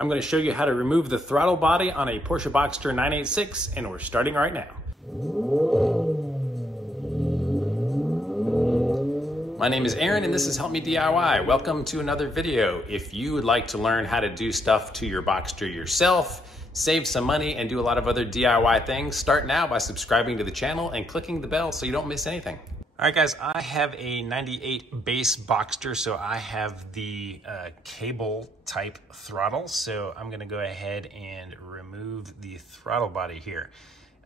I'm going to show you how to remove the throttle body on a Porsche Boxster 986, and we're starting right now. My name is Aaron and this is Help Me DIY. Welcome to another video. If you would like to learn how to do stuff to your Boxster yourself, save some money, and do a lot of other DIY things, start now by subscribing to the channel and clicking the bell so you don't miss anything. All right, guys, I have a 98 base Boxster, so I have the cable type throttle. So I'm gonna go ahead and remove the throttle body here.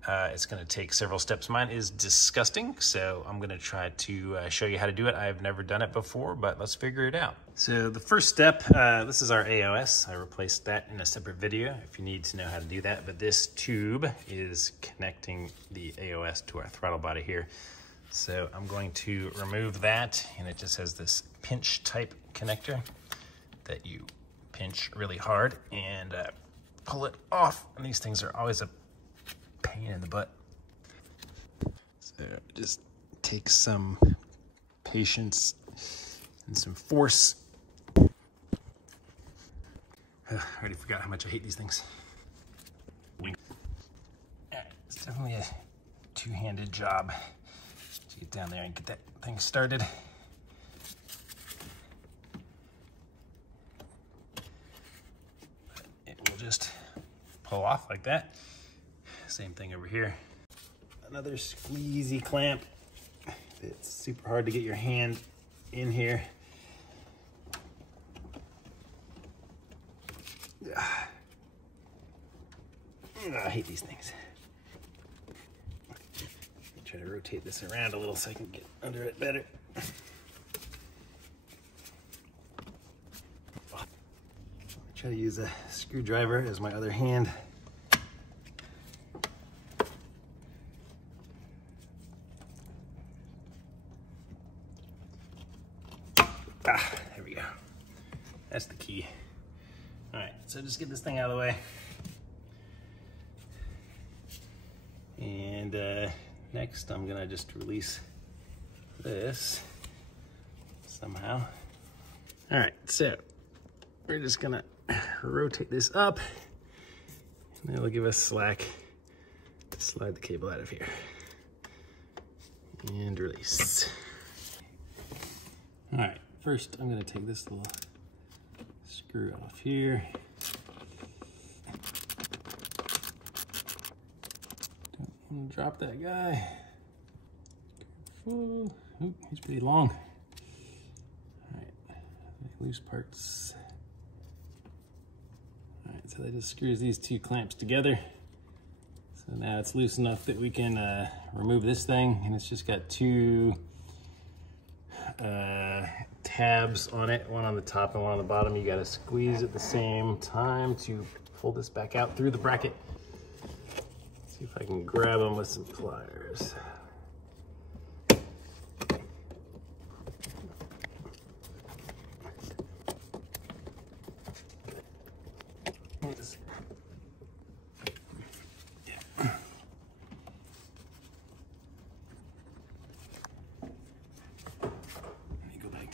It's gonna take several steps. Mine is disgusting, so I'm gonna try to show you how to do it. I've never done it before, but let's figure it out. So the first step, this is our AOS. I replaced that in a separate video if you need to know how to do that, but this tube is connecting the AOS to our throttle body here. So I'm going to remove that, and it just has this pinch type connector that you pinch really hard and pull it off. And these things are always a pain in the butt. So it just takes some patience and some force. I already forgot how much I hate these things. It's definitely a two-handed job to get down there and get that thing started. But it will just pull off like that. Same thing over here. Another squeezy clamp. It's super hard to get your hand in here. I hate these things. Try to rotate this around a little so I can get under it better. Try to use a screwdriver as my other hand. There we go. That's the key. All right, so just get this thing out of the way. And next, I'm gonna just release this somehow. All right, so we're just gonna rotate this up, and that'll give us slack to slide the cable out of here. And release. All right, first I'm gonna take this little screw off here. Don't want to drop that guy. Careful. Oop, he's pretty long. All right, loose parts. All right, so that just screws these two clamps together. So now it's loose enough that we can remove this thing, and it's just got two tabs on it, one on the top and one on the bottom. You got to squeeze at the same time to pull this back out through the bracket. Let's see if I can grab them with some pliers.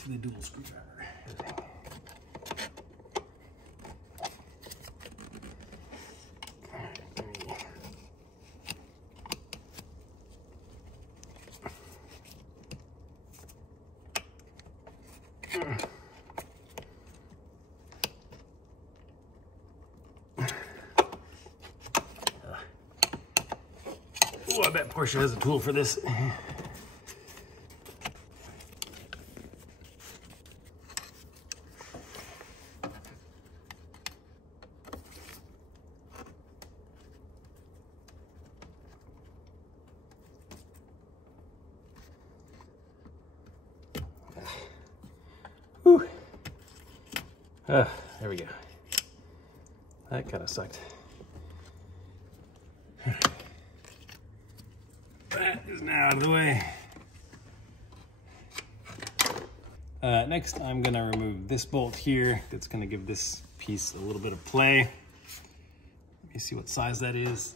The dual screwdriver. Oh, I bet Porsche has a tool for this. There we go. That kind of sucked. That is now out of the way. Next, I'm gonna remove this bolt here. That's gonna give this piece a little bit of play. Let me see what size that is.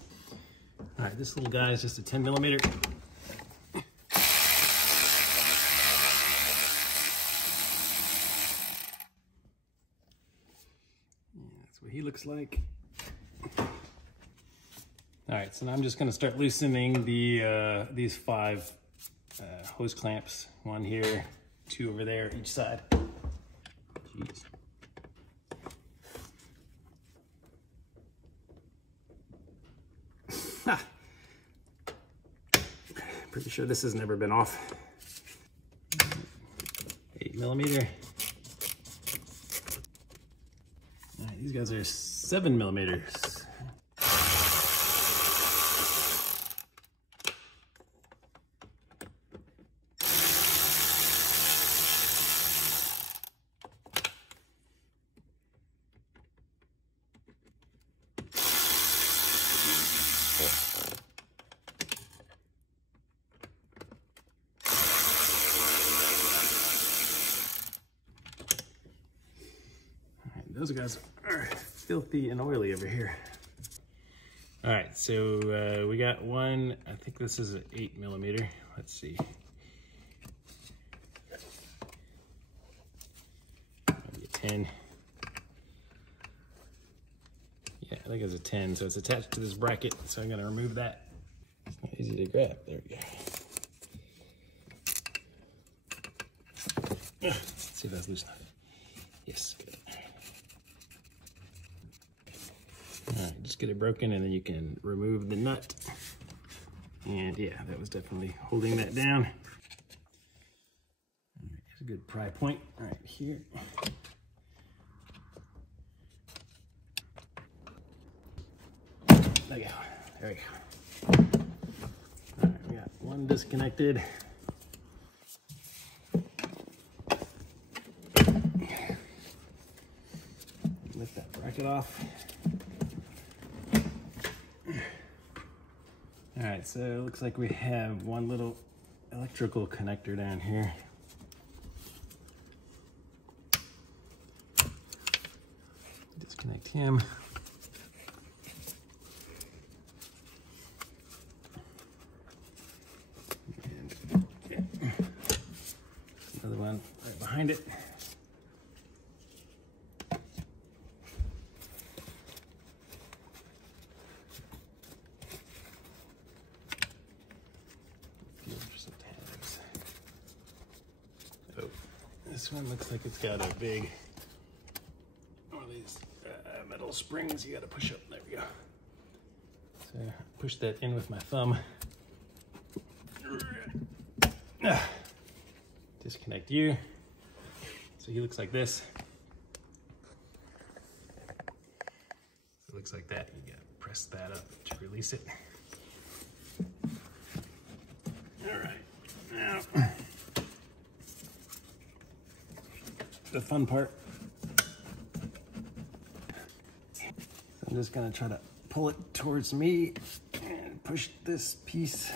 All right, this little guy is just a 10 millimeter. looks like. All right, so now I'm just gonna start loosening the these 5 hose clamps. 1 here, 2 over there, each side. Jeez. Pretty sure this has never been off. 8mm. All right, these guys are 7mm. Those guys are filthy and oily over here. All right, so we got one, I think this is an 8mm. Let's see. Maybe a 10. Yeah, I think it's a 10, so it's attached to this bracket, so I'm gonna remove that. It's not easy to grab, there we go. Let's see if that's loose enough. Yes, good. All right, just get it broken and then you can remove the nut. And yeah, that was definitely holding that down. All right, here's a good pry point right here. There we go, there we go. All right, we got one disconnected. Lift that bracket off. All right, so it looks like we have one little electrical connector down here. Disconnect him. And yeah, another one right behind it. This one looks like it's got a big, one of these metal springs you gotta push up. There we go. So push that in with my thumb. Disconnect you. So he looks like this. It looks like that. You gotta press that up to release it. All right, now. The fun part. So I'm just gonna try to pull it towards me and push this piece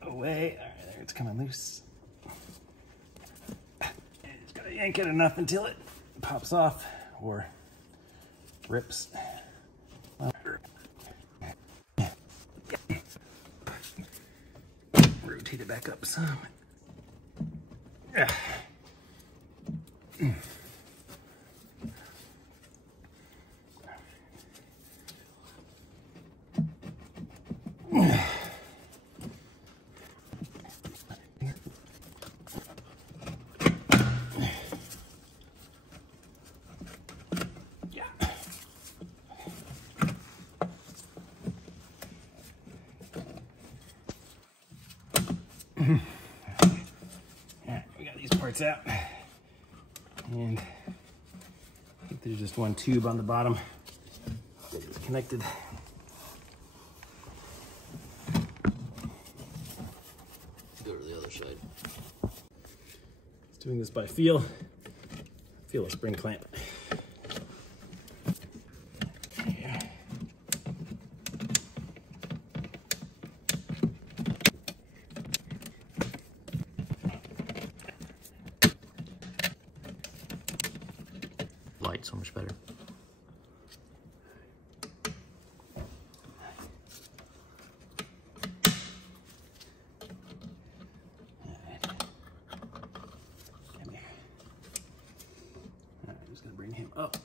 away. All right, there, it's kind of loose. And just gotta yank it enough until it pops off or rips. Rotate it back up some. Alright, we got these parts out, and I think there's just one tube on the bottom that is connected. Go to the other side. It's doing this by feel. Feel a spring clamp. Light, so much better. Alright, I'm just gonna bring him up.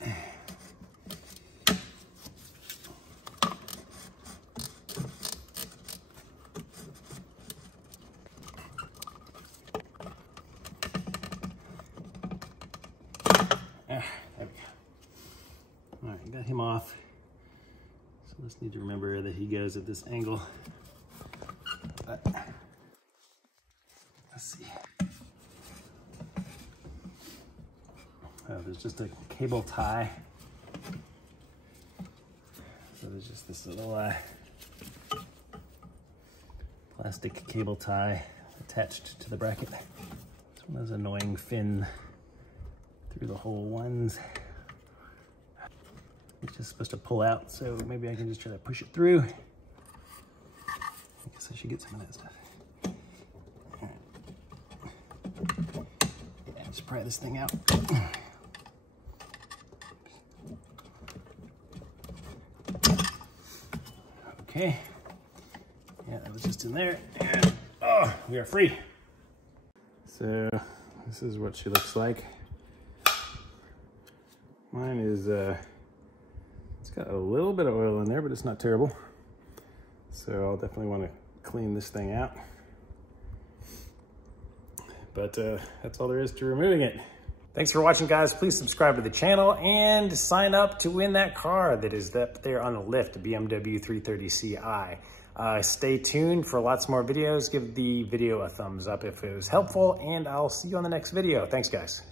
got him off. So let's need to remember that he goes at this angle. But, let's see. Oh, there's just a cable tie. So there's just this little plastic cable tie attached to the bracket. This one has an annoying fin through the whole ones. It's just supposed to pull out, so maybe I can just try to push it through. I guess I should get some of that stuff. All right. Yeah, just pry this thing out. Okay. Yeah, that was just in there, and oh, we are free. So this is what she looks like. Mine is, it's got a little bit of oil in there, but it's not terrible. So I'll definitely want to clean this thing out. But that's all there is to removing it. Thanks for watching, guys. Please subscribe to the channel and sign up to win that car that is up there on the lift, BMW 330ci. Stay tuned for lots more videos. Give the video a thumbs up if it was helpful, and I'll see you on the next video. Thanks, guys.